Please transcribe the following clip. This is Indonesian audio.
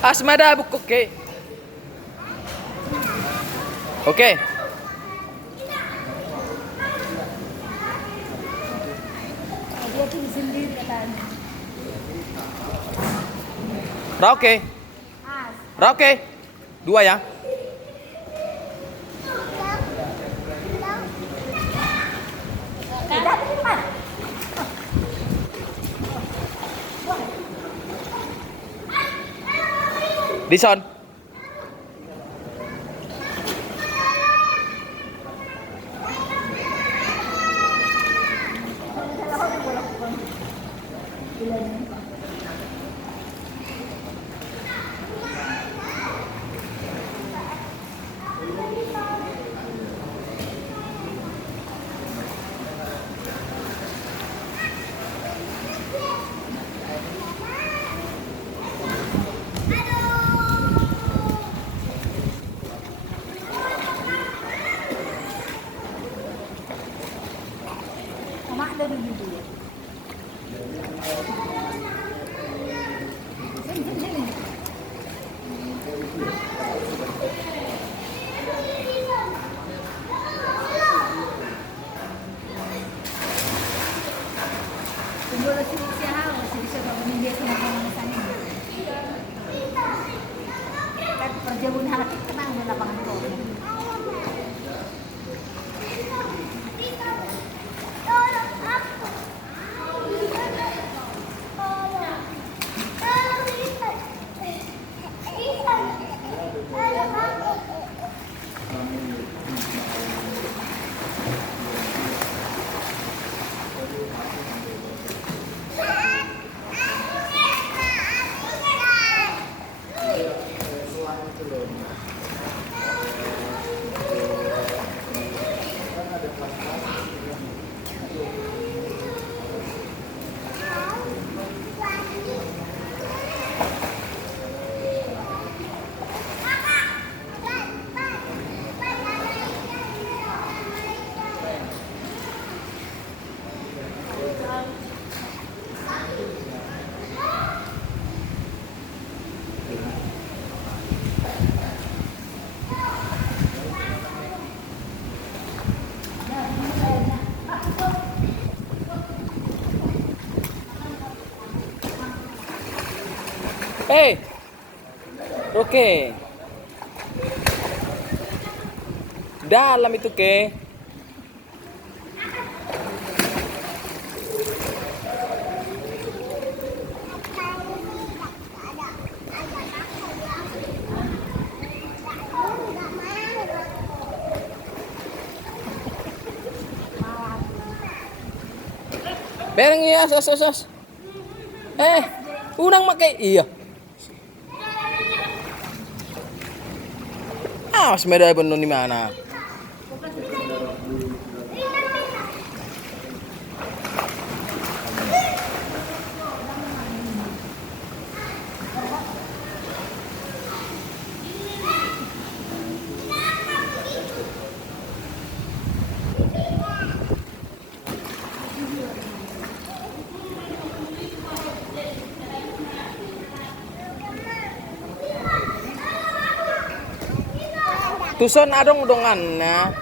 Asmada buku ke. Oke. Dia tuh sendiri katanya. Rauke. Rauke. 2 ya. Dison. Mak dari dulu ya. Tunggu lagi siapa? Siapa meninjau sama sana. Kan perjalanan halak kenang di lapangan itu. Oke. Dalam itu ke. Bereng ya, sos. Unang make iya. Mas meda bener di mana? Tuson adong dongan na.